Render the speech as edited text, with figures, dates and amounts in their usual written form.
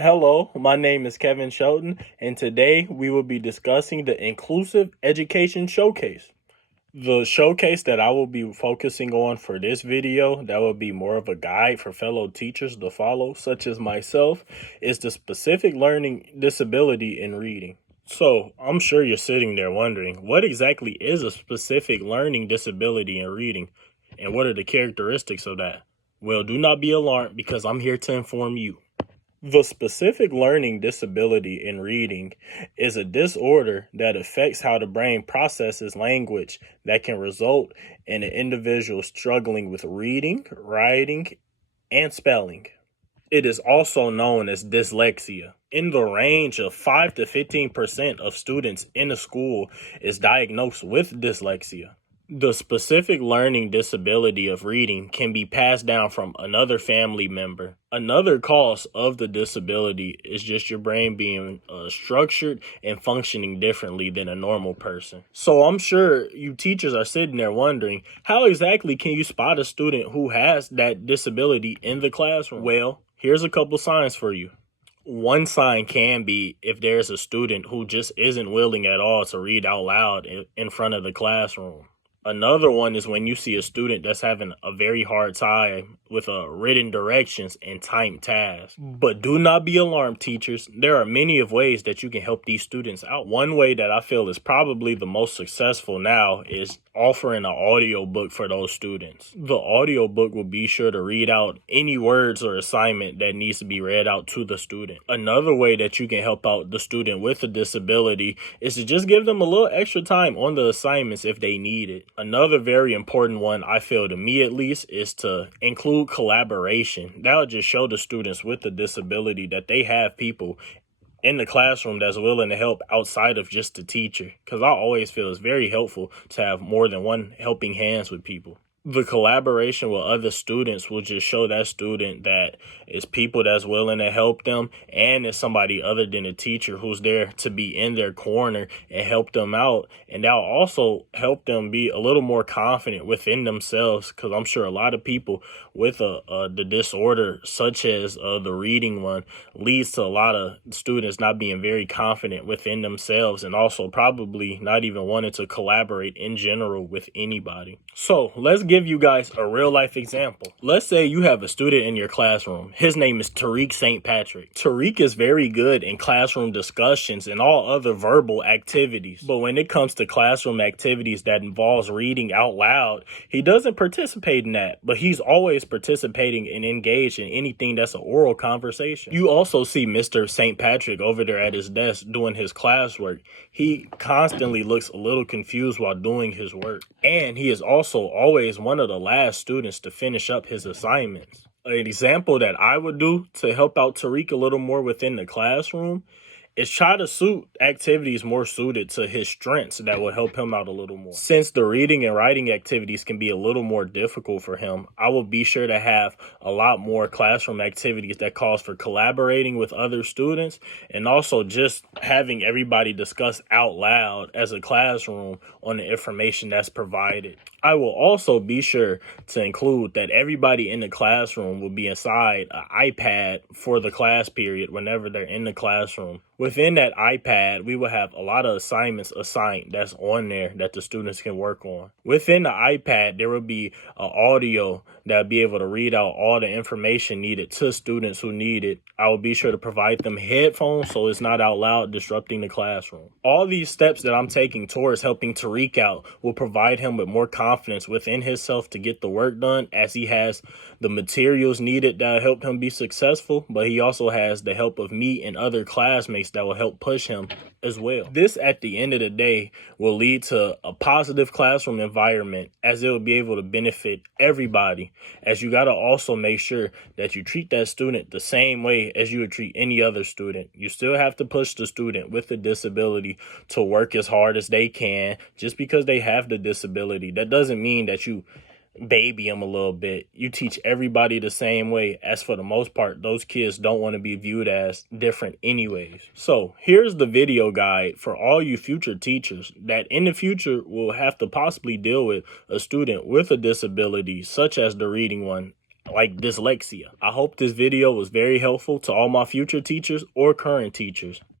Hello, my name is Kevin Shelton, and today we will be discussing the Inclusive Education Showcase. The showcase that I will be focusing on for this video, that will be more of a guide for fellow teachers to follow, such as myself, is the specific learning disability in reading. So, I'm sure you're sitting there wondering, what exactly is a specific learning disability in reading, and what are the characteristics of that? Well, do not be alarmed because I'm here to inform you. The specific learning disability in reading is a disorder that affects how the brain processes language that can result in an individual struggling with reading, writing, and spelling. It is also known as dyslexia. In the range of 5 to 15% of students in a school is diagnosed with dyslexia. The specific learning disability of reading can be passed down from another family member. Another cause of the disability is just your brain being structured and functioning differently than a normal person. So I'm sure you teachers are sitting there wondering, how exactly can you spot a student who has that disability in the classroom? Well, here's a couple signs for you. One sign can be if there's a student who just isn't willing at all to read out loud in front of the classroom. Another one is when you see a student that's having a very hard time with written directions and timed tasks. But do not be alarmed, teachers. There are many of ways that you can help these students out. One way that I feel is probably the most successful now is offering an audio book for those students. The audio book will be sure to read out any words or assignment that needs to be read out to the student. Another way that you can help out the student with a disability is to just give them a little extra time on the assignments if they need it. Another very important one, I feel, to me at least, is to include collaboration. That'll just show the students with the disability that they have people in the classroom that's willing to help outside of just the teacher. Because I always feel it's very helpful to have more than one helping hands with people. The collaboration with other students will just show that student that it's people that's willing to help them, and it's somebody other than a teacher who's there to be in their corner and help them out. And that'll also help them be a little more confident within themselves, because I'm sure a lot of people with the disorder, such as the reading one, leads to a lot of students not being very confident within themselves, and also probably not even wanting to collaborate in general with anybody. So let's give you guys a real life example. Let's say you have a student in your classroom. His name is Tariq St. Patrick. Tariq is very good in classroom discussions and all other verbal activities. But when it comes to classroom activities that involves reading out loud, he doesn't participate in that, but he's always participating and engaged in anything that's an oral conversation. You also see Mr. St. Patrick over there at his desk doing his classwork. He constantly looks a little confused while doing his work. And he is also always one of the last students to finish up his assignments. An example that I would do to help out Tariq a little more within the classroom is try to suit activities more suited to his strengths that will help him out a little more. Since the reading and writing activities can be a little more difficult for him, I will be sure to have a lot more classroom activities that calls for collaborating with other students, and also just having everybody discuss out loud as a classroom on the information that's provided. I will also be sure to include that everybody in the classroom will be assigned an iPad for the class period whenever they're in the classroom. Within that iPad, we will have a lot of assignments assigned that's on there that the students can work on. Within the iPad, there will be an audio that'll be able to read out all the information needed to students who need it. I will be sure to provide them headphones so it's not out loud disrupting the classroom. All these steps that I'm taking towards helping Tariq out will provide him with more confidence within himself to get the work done, as he has the materials needed that help him be successful, but he also has the help of me and other classmates that will help push him as well. This, at the end of the day, will lead to a positive classroom environment, as it will be able to benefit everybody, as you got to also make sure that you treat that student the same way as you would treat any other student. You still have to push the student with the disability to work as hard as they can. Just because they have the disability, that doesn't mean that you baby them a little bit. You teach everybody the same way, as for the most part, those kids don't want to be viewed as different anyways. So here's the video guide for all you future teachers that in the future will have to possibly deal with a student with a disability, such as the reading one, like dyslexia. I hope this video was very helpful to all my future teachers or current teachers.